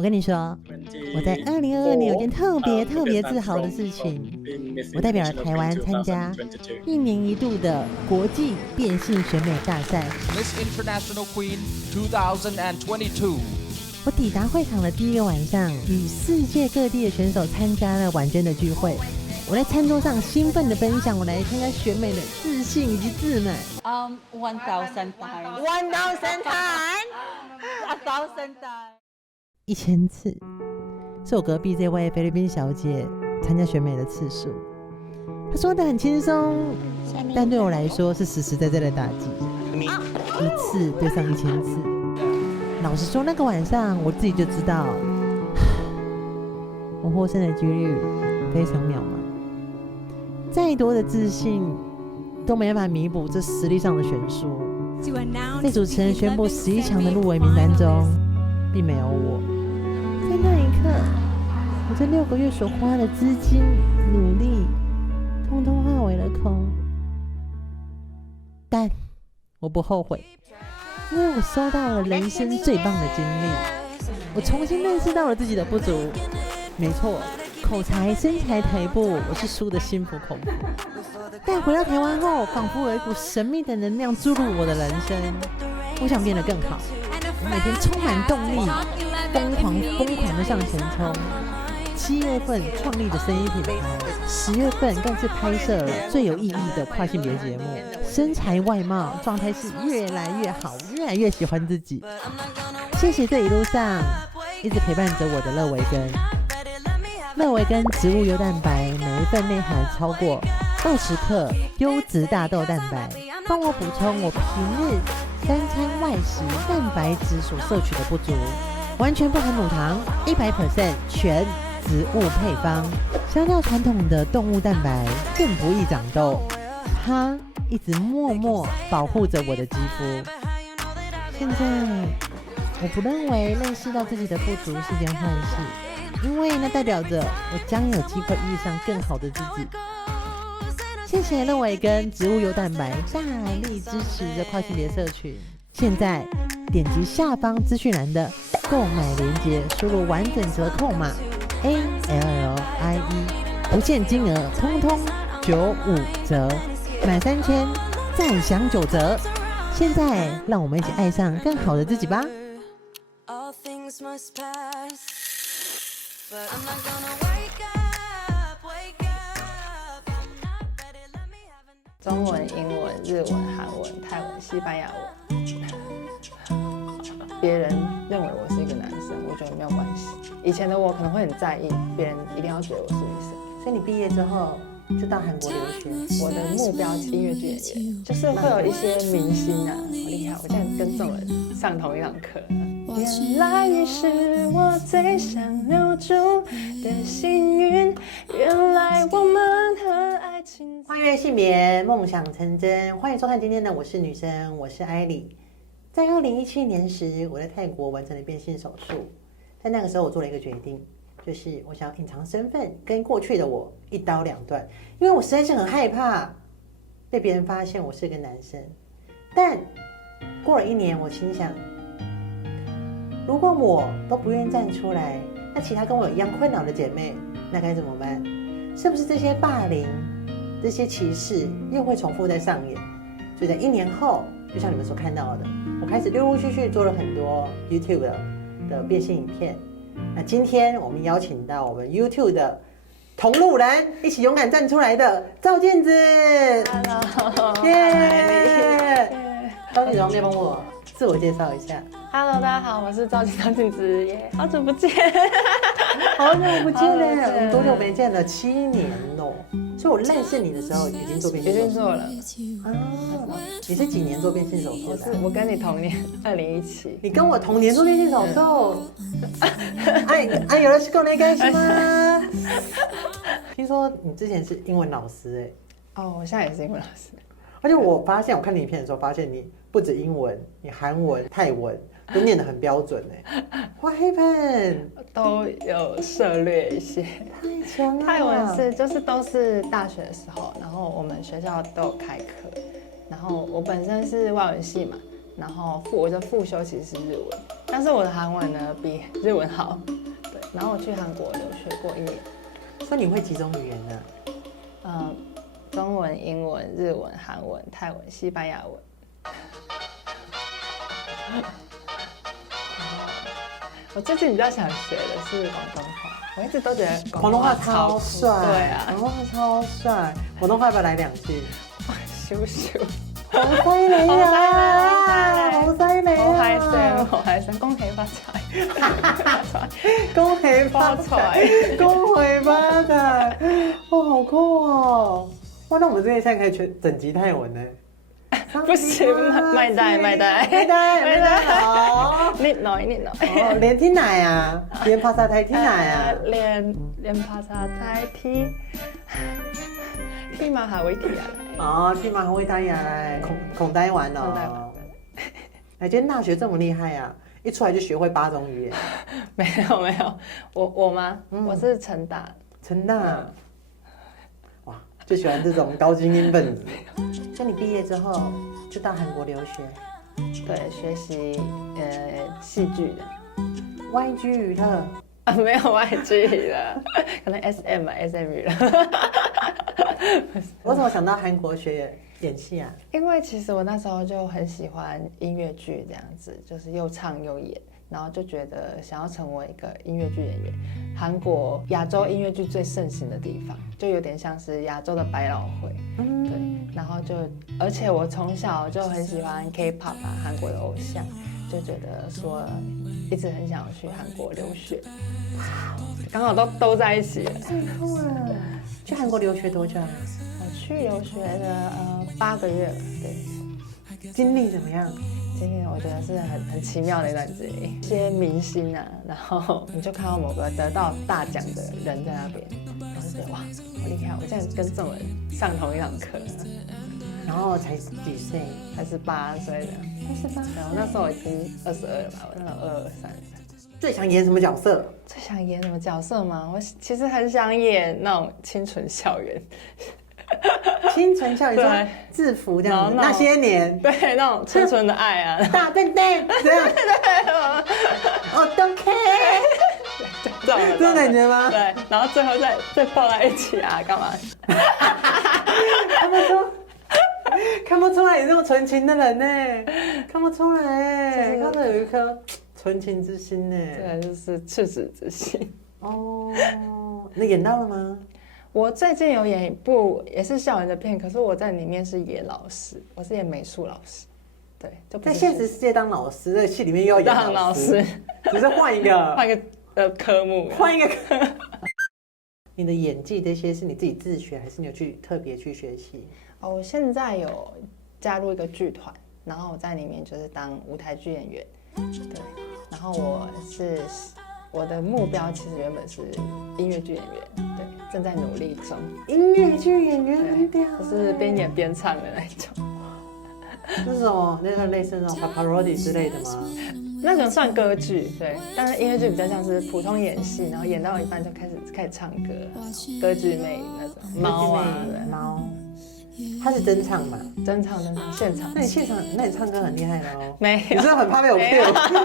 我跟你说，我在2022年有件特别自豪的事情，我代表了台湾参加1年1度的国际变性选美大赛 Miss International Queen 2022。我抵达会场的第一个晚上，与世界各地的选手参加了晚间的聚会。我在餐桌上兴奋地分享我来参加选美的自信以及自满。1000 times. 1000 times. 1000 times. 1000次，是我隔壁这位菲律宾小姐参加选美的次数。她说的很轻松，但对我来说是实实在在的打击。一次对上1000次。老实说，那个晚上我自己就知道，我获胜的几率非常渺茫。再多的自信都没办法弥补这实力上的悬殊。在主持人宣布11强的入围名单中，并没有我。在那一刻，我这6个月所花的资金、努力，通通化为了空。但我不后悔，因为我收到了人生最棒的经历。我重新认识到了自己的不足。没错，口才、身材、台步，我是输的心服口服。但回到台湾后，仿佛有一股神秘的能量注入我的人生。我想变得更好，我每天充满动力，疯狂的向前冲。7月份创立的声音品牌，10月份更是拍摄了最有意义的跨性别节目。身材外貌状态是越来越好，越来越喜欢自己。谢谢这一路上一直陪伴着我的乐维根。乐维根植物优蛋白，每一份内含超过20克优质大豆蛋白，帮我补充我平日3餐外食蛋白质所摄取的不足，完全不含乳糖，100% 全植物配方。相较传统的动物蛋白，更不易长痘，它一直默默保护着我的肌肤。现在我不认为认识到自己的不足是件坏事，因为那代表着我将有机会遇上更好的自己。谢谢乐维根植物优蛋白大力支持着跨性别社群。现在点击下方资讯栏的购买链接，输入完整折扣码 ALLIE， 不限金额，通通95折，满3000再享9折。现在让我们一起爱上更好的自己吧。中文、英文、日文、韩文、泰文、西班牙文。别人认为我是一个男生，我觉得没有关系。以前的我可能会很在意，别人一定要觉得我是女生。所以你毕业之后就到韩国留学。我的目标是音乐剧演员，就是会有一些明星啊，好厉害！我现在跟这种人上同一堂课。原来你是我最想留住的幸运，原来我们和爱情。跨越性别，梦想成真。欢迎收看今天的我是女生，我是艾莉。在2017年时，我在泰国完成了变性手术。在那个时候，我做了一个决定，就是我想要隐藏身份，跟过去的我一刀两断，因为我实在是很害怕被别人发现我是个男生。但过了1年，我心想，如果我都不愿意站出来，那其他跟我一样困扰的姐妹，那该怎么办？是不是这些霸凌、这些歧视又会重复在上演？所以在1年后，就像你们所看到的，我开始陆陆续续做了很多 YouTube 的变性影片。那今天我们邀请到我们 YouTube 的同路人，一起勇敢站出来的赵健子。Hello， 耶！赵健子，方便帮我自我介绍一下？ Hello， 大家好，我是赵健子耶，好久不见，好久不见了，我们多久没见了？7年了。所以我认识你的时候已经做变性手术，已经做了。你是几年做变性手术的？我跟你同年，2017。你跟我同年做变性手术？有人是跟我那干什么？听说你之前是英文老师哦，我现在也是英文老师。而且我发现，我看你影片的时候，发现你不止英文，你韩文、泰文都念得很标准What happened？ 都有涉略一些。太强了！泰文就是都是大学的时候，然后我们学校都有开课，然后我本身是外文系嘛，然后我的副修其实是日文，但是我的韩文呢比日文好，对。然后我去韩国留学过1年，所以你会几种语言呢？中文、英文、日文、韩文、泰文、西班牙文。我最近比较想学的是广东话，我一直都觉得广东话超帅，对啊，广东话超帅。广东话要不要来2句？羞羞。好犀利啊！好犀利啊！好開心，好開心，恭喜發財，恭喜發財，恭喜發財！哇，好酷哦！哇，那我们这现在可以全整集泰文呢？不行，麥帶，好นิดหน่อย，連ที่ไหน啊？連ภาษาไทยที่ไหน啊？連ภาษาไทยที่มหาวิทยาลัย。去马会大牙孔呆玩哦。哎，今天大学这么厉害啊！一出来就学会8种语言。没有，我吗？我是成大。成大。哇，就喜欢这种高精英分子。那你毕业之后就到韩国留学？对，学习戏剧的。YG 娱乐。没有 YG 的，可能 SM 吧 ，SM 娱乐。我怎么想到韩国学演戏啊？因为其实我那时候就很喜欢音乐剧这样子，就是又唱又演，然后就觉得想要成为一个音乐剧演员。韩国亚洲音乐剧最盛行的地方，就有点像是亚洲的百老汇，对。然后而且我从小就很喜欢 K-pop 啊，韩国的偶像，就觉得说一直很想要去韩国留学，刚好都在一起了。太酷了！去韩国留学多久啊？我去留学的8个月了，对。经历怎么样？经历我觉得是很奇妙的一段经历，一些明星啊，然后你就看到某个得到大奖的人在那边，然后就觉得哇，好厉害！我竟然跟这种人上同一堂课，然后才几岁？才18岁的。18。我那时候已经22了吧，我那时候22、23。最想演什么角色？最想演什么角色吗？我其实很想演那种清纯校园。清纯校园，制服这样子，那些年，对，那种纯纯的爱啊，大笨蛋这样，哦，don't care，这种感觉吗？对，然后最后再抱在一起啊，干嘛？看不出来你这种纯情的人呢，看不出来，他都有一颗纯情之心呢。对，就是赤子之心。哦，你演到了吗？我最近有演一部也是校园的片，可是我在里面是演老师，我是演美术老师。对，就在现实世界当老师，在戏里面又要演老师，只是换一个科目，换一个科。你的演技这些是你自己自学，还是你有去特别去学习？我现在有加入一个剧团，然后我在里面就是当舞台剧演员。对，然后我的目标其实原本是音乐剧演员，对，正在努力中。音乐剧演员很屌，就是边演边唱的那一种。是什么？那个类似那种 paparazzi 之类的吗？那种算歌剧，对，但是音乐剧比较像是普通演戏，然后演到一半就开始唱歌，歌剧魅那种猫啊，猫。他是真唱嘛？真唱现场。那你唱歌很厉害的哦。没有，你是不是很怕被我 Q？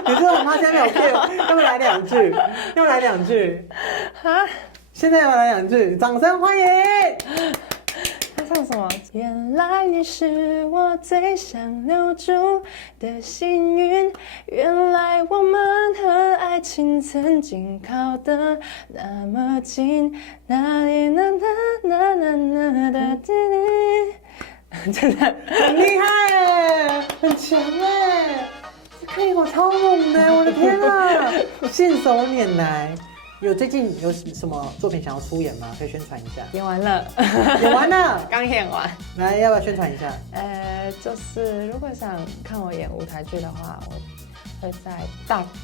你是不是很怕现在被我 Q？ 要不来2句？要不来2句？啊！现在要来2句，掌声欢迎！他唱什么？原来你是我最想留住的幸运，原来我们和爱情曾经靠得那么近，哪里那的地理，真的很厉害耶，很强耶，这可以我超猛的，我的天啊！信手拈来。最近有什么作品想要出演吗？可以宣传一下。演完了，演完了，刚演完。来，要不要宣传一下？就是如果想看我演舞台剧的话，我会在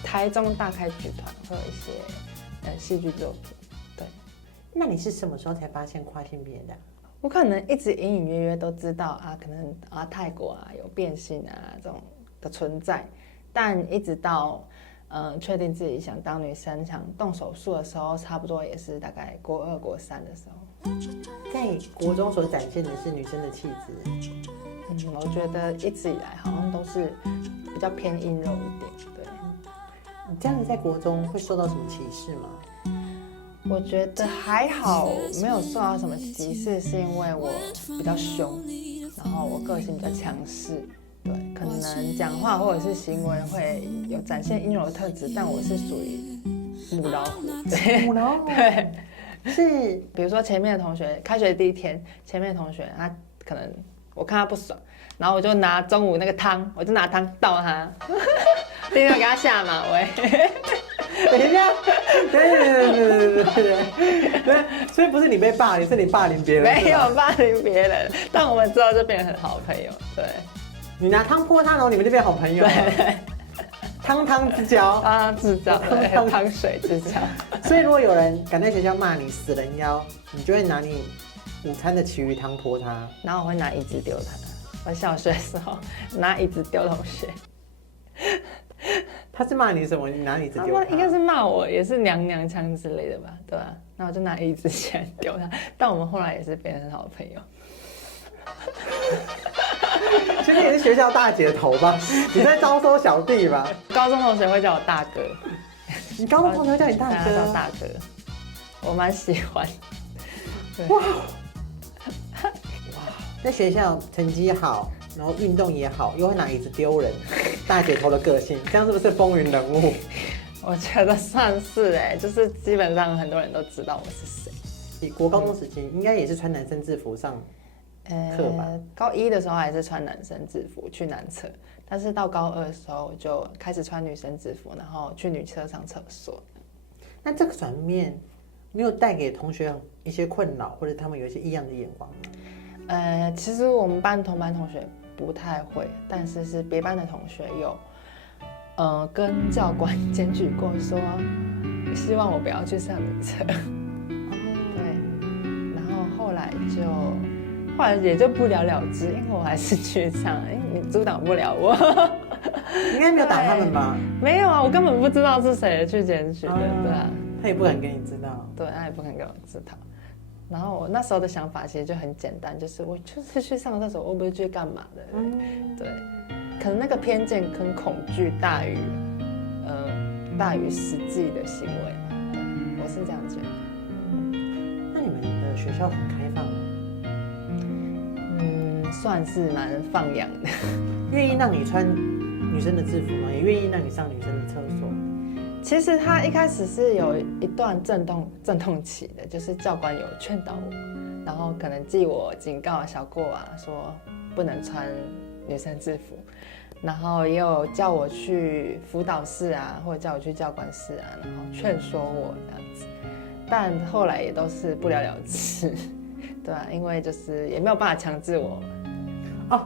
台中大开剧团会有一些戏剧作品。对，那你是什么时候才发现跨性别的？我可能一直隐隐约约都知道啊，可能泰国有变性啊这种的存在，但一直到确定自己想当女生、想动手术的时候，差不多也是大概国2、国3的时候。在国中所展现的是女生的气质。我觉得一直以来好像都是比较偏阴柔一点，对。你这样子在国中会受到什么歧视吗？我觉得还好，没有受到什么歧视，是因为我比较凶，然后我个性比较强势，对，可能讲话或者是行为会有展现阴柔的特质，但我是属于母老虎，对，母老虎，对，是，比如说前面的同学，开学第一天，前面的同学他可能我看他不爽，然后我就拿中午那个汤，我就拿汤倒他，立刻给他下马威。等一下，对，所以不是你被霸凌，是你霸凌别人。没有霸凌别人，但我们之后就变成很好朋友。对，你拿汤泼他，然后你们就变好朋友了。对，汤之交，制造，对，汤水之交。所以如果有人敢在学校骂你死人妖，你就会拿你午餐的其余汤泼他，然后我会拿椅子丢他。我小学的时候拿椅子丢同学。他是骂你什么？你拿椅子丢他？应该是骂我，也是娘娘腔之类的吧，对吧？那我就拿椅子起来丢他，但我们后来也是变成很好的朋友。其实你是学校大姐头吧？你在招收小弟吧？高中同学会叫我大哥，你高中同学会叫你大哥？叫大哥，我蛮喜欢。哇哇！在学校成绩好，然后运动也好，又会拿椅子丢人，大姐头的个性，这样是不是风云人物？我觉得算是就是基本上很多人都知道我是谁。你国高中时期应该也是穿男生制服上课吧？高一的时候还是穿男生制服去男厕，但是到高二的时候就开始穿女生制服，然后去女厕上厕所。那这个转变，你有带给同学一些困扰，或者他们有一些异样的眼光吗？其实我们班同班同学不太会，但是是别班的同学有，跟教官检举过说，希望我不要去上女厕。对，然后后来也就不了了之，因为我还是去上，你阻挡不了我。应该没有打他们吧？没有啊，我根本不知道是谁去检举的，对啊。他也不敢给你知道。对，他也不肯给我知道。然后我那时候的想法其实就很简单，就是我就是去上厕所，我不是去干嘛的。对，可能那个偏见跟恐惧大于实际的行为嘛。对，我是这样觉得。那你们的学校很开放吗？算是蛮放养的。愿意让你穿女生的制服吗？也愿意让你上女生的厕所？其实他一开始是有一段阵痛期的，就是教官有劝导我，然后可能记我警告小过啊，说不能穿女生制服，然后也有叫我去辅导室啊，或者叫我去教官室啊，然后劝说我这样子，但后来也都是不了了之，对啊，因为就是也没有办法强制我。哦，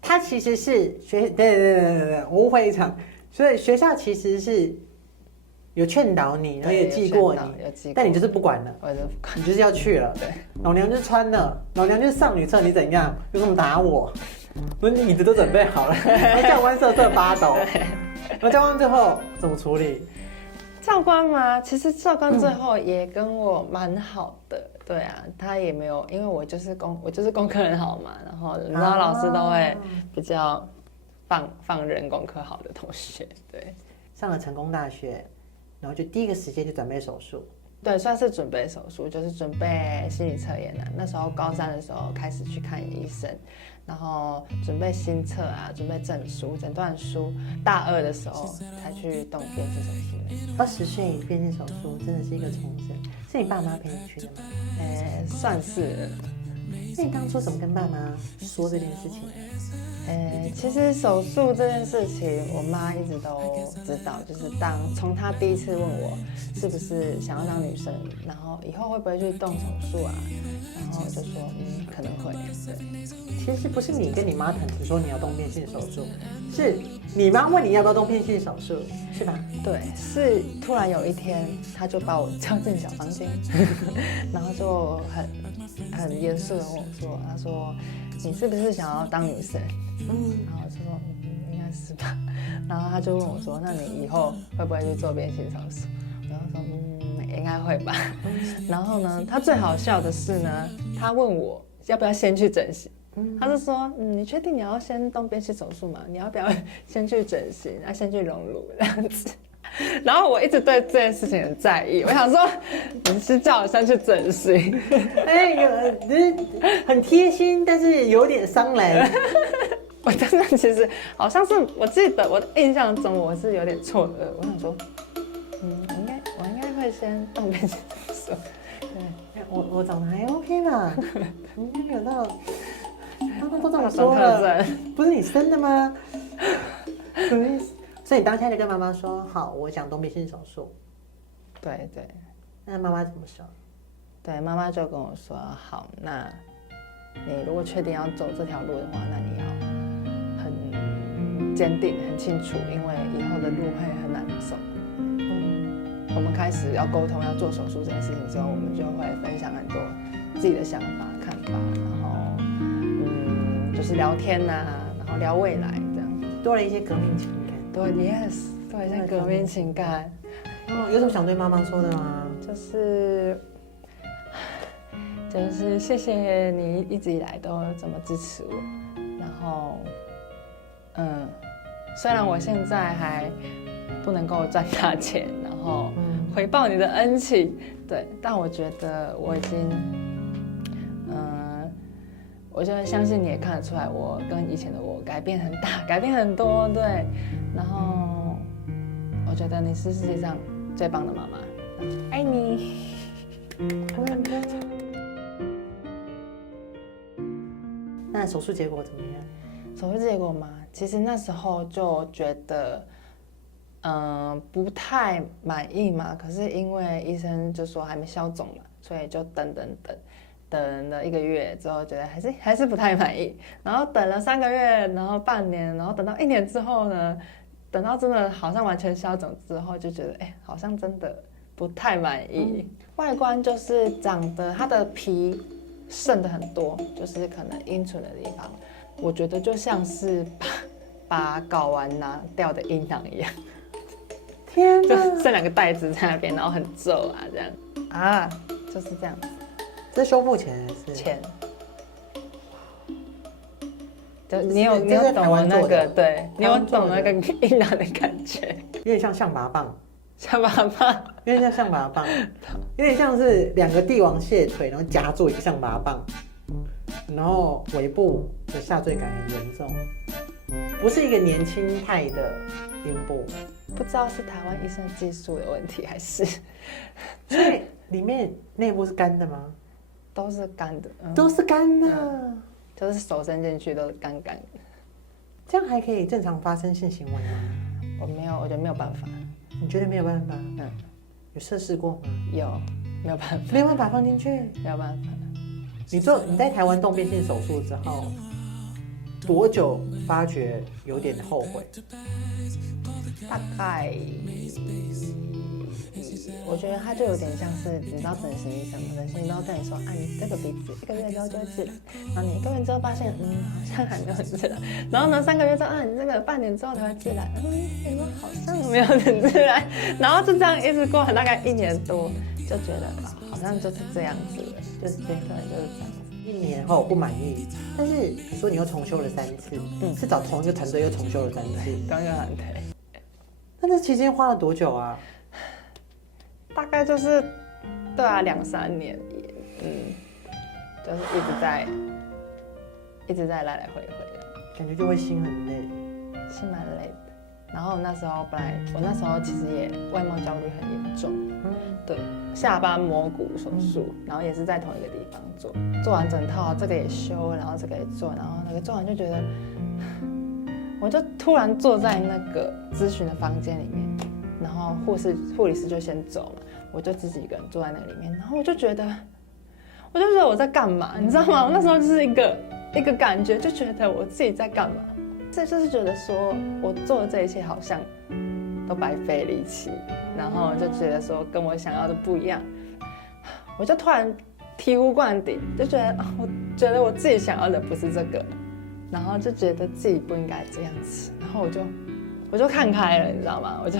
他其实是对，我误会一场，所以学校其实是有劝导你，然后也记过你，但你就是不管了，你就是要去了。对，老娘就穿了，老娘就是上女厕，你怎样？有什么打我？我你椅子都准备好了，然后教官瑟瑟发抖。然后教官最后怎么处理？教官吗？其实教官最后也跟我蛮好的，对啊，他也没有，因为我就是功课很好嘛，然后你知道老师都会比较放任功课好的同学，对。上了成功大学，然后就第一个时间就准备手术。对，算是准备手术，就是准备心理测验啊。那时候高3的时候开始去看医生，然后准备心测啊，准备证书、诊断书。大2的时候才去动变性手术。20岁变性手术真的是一个重生，是你爸妈陪你去的吗？算是。那你当初怎么跟爸妈说这件事情？其实手术这件事情，我妈一直都知道，就是从她第一次问我是不是想要当女生，然后以后会不会去动手术啊，然后就说可能会。对，其实不是你跟你妈坦诚说你要动变性手术，是你妈问你要不要动变性手术，是吧？对，是突然有一天，她就把我叫进小房间，然后就很严肃的问我说，她说你是不是想要当女生？然后我就说应该是吧。然后他就问我说，那你以后会不会去做变性手术？然后说应该会吧。然后呢，他最好笑的是呢，他问我要不要先去整形。他就说你确定你要先动变性手术吗？你要不要先去整形，先去隆乳这样子？然后我一直对这件事情很在意，我想说你是叫我先去整形，哎，很贴心，但是有点伤人。我真的其实好像是我记得我的印象中我是有点错愕，我想说，我应该会先动变形手术。对，我长得还 OK 吧，应该没有到。他们都这么说了，不是你生的吗？所以你当下就跟妈妈说好，我想动变性手术。对对。那妈妈怎么说？对，妈妈就跟我说好，那你如果确定要走这条路的话，那你要很坚定、很清楚，因为以后的路会很难走。我们开始要沟通要做手术这件事情之后，我们就会分享很多自己的想法、看法，然后就是聊天啊，然后聊未来这样，多了一些革命情感。对 ，yes， 多了一些革命情感。有什么想对妈妈说的吗？就是谢谢你一直以来都这么支持我，然后虽然我现在还不能够赚大钱，然后回报你的恩情，对，但我觉得我已经我就相信你也看得出来，我跟以前的我改变很大，改变很多，对，然后我觉得你是世界上最棒的妈妈，爱你。那手术结果怎么样？手术结果嘛，其实那时候就觉得，不太满意嘛。可是因为医生就说还没消肿嘛，所以就等了1个月之后，觉得还是不太满意。然后等了3个月，然后半年，然后等到1年之后呢，等到真的好像完全消肿之后，就觉得好像真的不太满意。外观就是长得它的皮剩的很多，就是可能阴唇的地方，我觉得就像是把睾丸拿掉的阴囊一样。天哪，就剩2个袋子在那边，然后很皱啊，这样啊，就是这样子。这是修复前还是前？就你有懂我那个，对，你有懂那个阴囊的感觉，有点像象拔蚌，象拔蚌，有点像象拔蚌，有点像是2个帝王蟹腿，然后夹住一个象拔蚌，然后尾部的下坠感很严重，不是一个年轻态的阴部。不知道是台湾医生技术的问题，还是所以里面内部是干的吗？都是干的，都是干的，就是手伸进去都是干干的。这样还可以正常发生性行为吗？我觉得没有办法。你觉得没有办法？有测试过吗？没有办法，没有办法放进去，没有办法。你在台湾动变性手术之后多久发觉有点后悔？大概，我觉得它就有点像是，你知道整形医生吗？整形医生都跟你说，你这个鼻子1个月之后就会自然，然后你1个月之后发现，好像还没有很自然，然后呢3个月之后，你这个半年之后才会自然，好像没有很自然，然后就这样一直过了大概1年多，就觉得好像就是这样子了，就是对，就是这样。1年后不满意，但是你说你又重修了3次，是找同一个团队又重修了3次，同一个团队。那这期间花了多久啊？大概就是对啊2-3年，就是一直在来来回回的，感觉就会心很累，心蛮累的。然后我那时候其实也外貌焦虑很严重，对，下巴磨骨手术，然后也是在同一个地方做完整套，这个也修，然后这个也做，然后那个做完就觉得，我就突然坐在那个咨询的房间里面，然后护理师就先走了，我就自己一个人坐在那里面，然后我就觉得我在干嘛，你知道吗？我那时候就是一个感觉，就觉得我自己在干嘛。这就是觉得说我做的这一切好像都白费力气，然后就觉得说跟我想要的不一样，我就突然醍醐灌顶，就觉得我觉得我自己想要的不是这个，然后就觉得自己不应该这样子，然后我就看开了，你知道吗？我就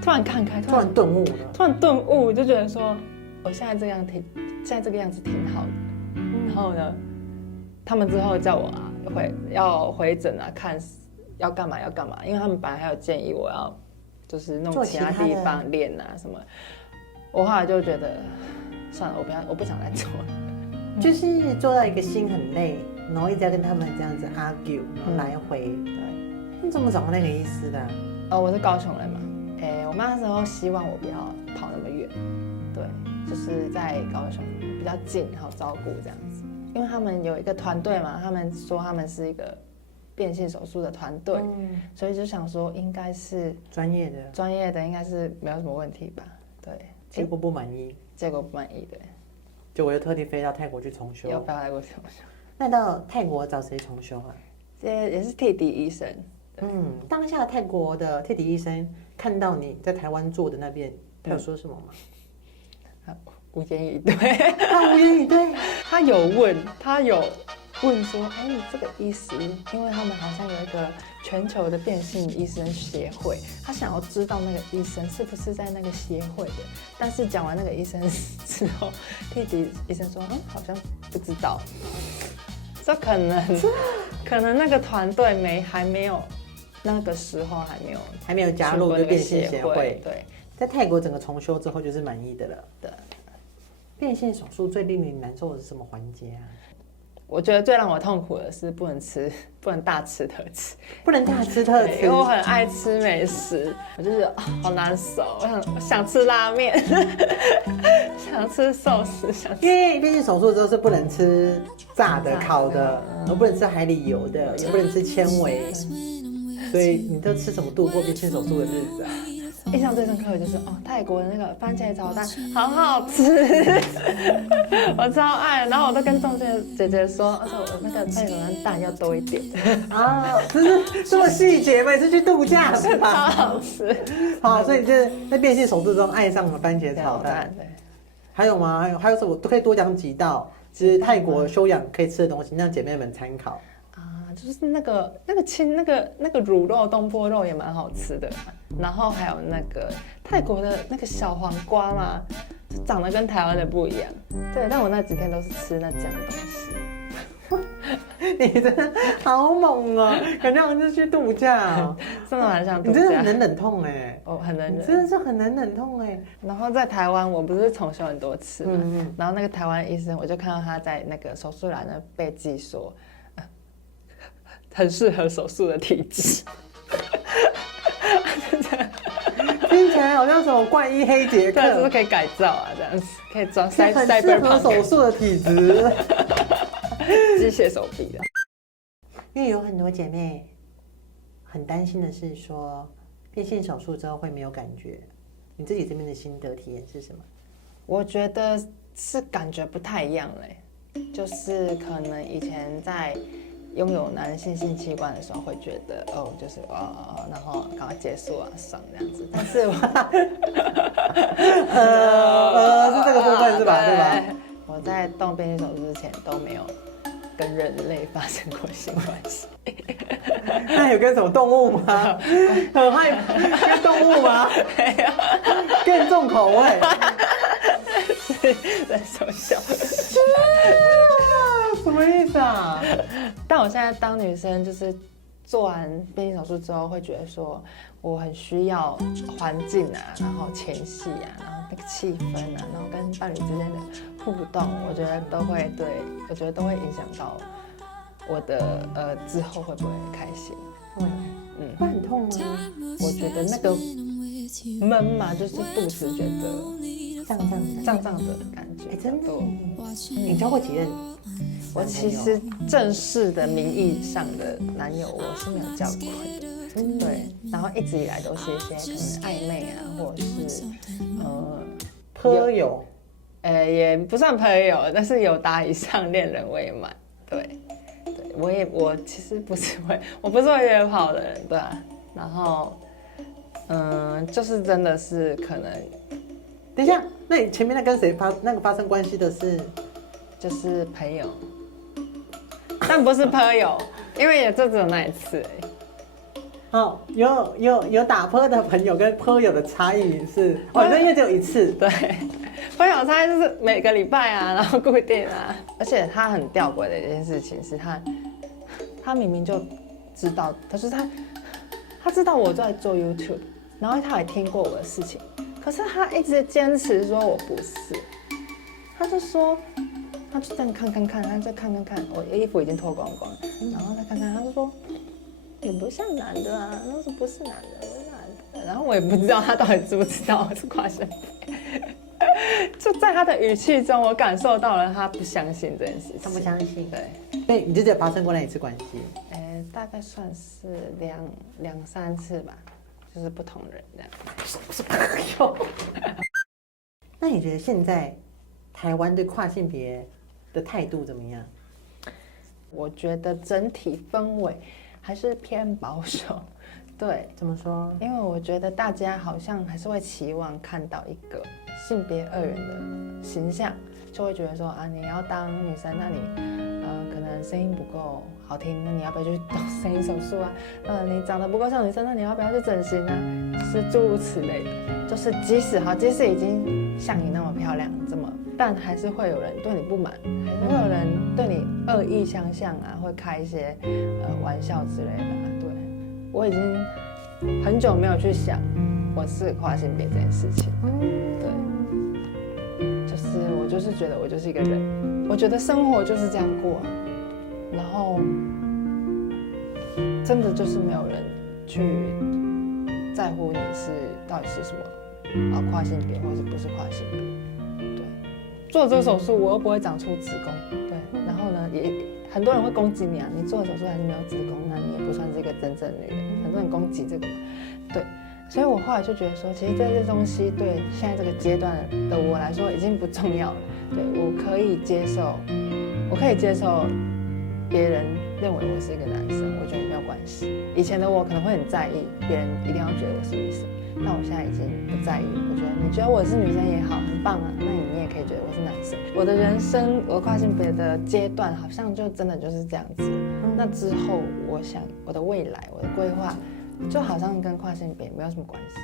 突然看开，突然顿悟了，突然顿悟，就觉得说我现在这个样子挺好的，然后呢，他们之后叫我要回诊啊，看要干嘛，因为他们本来还有建议我要就是弄其他地方练啊什么。我后来就觉得算了，我不想再做了。就是做到一个心很累，然后一直要跟他们这样子 argue， 然后来回。对，你怎么找到那个医师的？我是高雄人嘛，我妈那时候希望我不要跑那么远，对，就是在高雄比较近，好照顾这样子。因为他们有一个团队嘛，他们说他们是一个变性手术的团队，所以就想说应该是专业的应该是没有什么问题吧，对。结果不满意，对。就我又特地飞到泰国去重修。要飞到泰国重修。那到泰国找谁重修啊？这也是替迪医生。当下泰国的替迪医生看到你在台湾做的那边，他有说什么吗？他无言以对。他无言以对。他有问说，你这个医师，因为他们好像有一个全球的变性医生协会，他想要知道那个医生是不是在那个协会的。但是讲完那个医生之后，替迪医生说，好像不知道。这可能那个团队还没有，那个时候还没有加入那个变性协会。对，在泰国整个重修之后就是满意的了。对，变性手术最令你难受的是什么环节啊？我觉得最让我痛苦的是不能大吃特吃，不能大吃特吃，因为我很爱吃美食，我就是好难受，我想吃拉面，想吃寿司，因为变性手术之后是不能吃炸的、烤的，也不能吃海里游的，也不能吃纤维，所以你都吃什么度过变性手术的日子啊？印象最深刻的就是泰国的那个番茄炒蛋好好吃，我超爱。然后我都跟中间姐姐说，我那个番茄炒蛋要多一点啊，这么细节吗？你是去度假是吧？超好吃。好，所以就是在变性手术中爱上了番茄炒蛋。对，还有吗？还有什么？都可以多讲几道，其实泰国休养可以吃的东西，让姐妹们参考。就是那个乳肉东坡肉也蛮好吃的，然后还有那个泰国的那个小黄瓜嘛，就长得跟台湾的不一样。对，但我那几天都是吃那这样的东西。你真的好猛哦，感觉好像是去度假哦，真的蛮像度假。你真的很能忍痛哎，很能忍，真的是很能忍痛哎。然后在台湾，我不是重修很多次嘛，然后那个台湾医生，我就看到他在那个手术栏的背记说。很适合手术的体质，听起来好像什么怪医黑杰克，就是可以改造啊，这样子可以装很适合手术的体质，机械手臂的。因为有很多姐妹很担心的是说，变性手术之后会没有感觉，你自己这边的心得体验是什么？我觉得是感觉不太一样嘞，就是可能以前在。拥有男性性器官的时候，会觉得就是然后赶快结束啊，爽这样子。但是我，是这个部分是吧？对吧？我在动变性手术之前都没有跟人类发生过性关系。那有跟什么动物吗？很害怕跟动物吗？没有，更重口味。在说笑。什么意思啊？但我现在当女生，就是做完变性手术之后，会觉得说我很需要环境啊，然后前戏啊，然后那个气氛啊，然后跟伴侣之间的互动，我觉得都会影响到我的之后会不会开心。会很痛吗？我觉得那个闷嘛，就是肚子觉得胀胀的感觉。真的。你交过几任？我其实正式的名义上的男友我是没有交过的，对，然后一直以来都是一些可能暧昧啊，或者是朋友，也不算朋友，但是有达以上恋人未满，对，我其实我不是会约炮的人，对啊，然后就是真的是可能，等一下，那你前面那跟谁发生关系的是？就是朋友，但不是朋友，因为也就只有那一次而已。有打泼的朋友跟朋友的差异是，那因为只有一次。对，朋友差异就是每个礼拜啊，然后固定啊。而且他很吊诡的一件事情是他明明就知道，他知道我在做 YouTube，然后他也听过我的事情，可是他一直坚持说我不是，他就说，他就这样看，他就看，我衣服已经脱光光了，然后他看，他就说，也不像男的啊，那说不是男的，不是男的，然后我也不知道他到底知不知道我是跨性别。就在他的语气中，我感受到了他不相信这件事情。他不相信。对。那你之前发生过哪一次关系？大概算是两三次吧，就是不同人这样。是朋友。那你觉得现在台湾对跨性别的态度怎么样？我觉得整体氛围还是偏保守。对，怎么说？因为我觉得大家好像还是会期望看到一个性别二元的形象，就会觉得说啊，你要当女生，那你可能声音不够好听，那你要不要去动声音手术啊？你长得不够像女生，那你要不要去整形啊？是诸如此类的。就是即使已经像你那么漂亮，但还是会有人对你不满，还是会有人对你恶意相向啊，会开一些玩笑之类的啊。对，我已经很久没有去想我是跨性别这件事情。对，我就是觉得我就是一个人，我觉得生活就是这样过，然后真的就是没有人去在乎你到底是什么跨性别或是不是跨性别。对，做了这个手术我又不会长出子宫，对，然后呢也很多人会攻击你啊，你做了手术还是没有子宫，那你也不算是一个真正女人，很多人攻击这个嘛，对。所以我后来就觉得说，其实这些东西对现在这个阶段的我来说已经不重要了。对，我可以接受别人认为我是一个男生，我觉得没有关系。以前的我可能会很在意别人一定要觉得我是女生，但我现在已经不在意。我觉得你觉得我是女生也好，很棒啊，那你也可以觉得我是男生。我的人生，我的跨性别的阶段好像就真的就是这样子。那之后，我想我的未来，我的规划。就好像跟跨性别没有什么关系。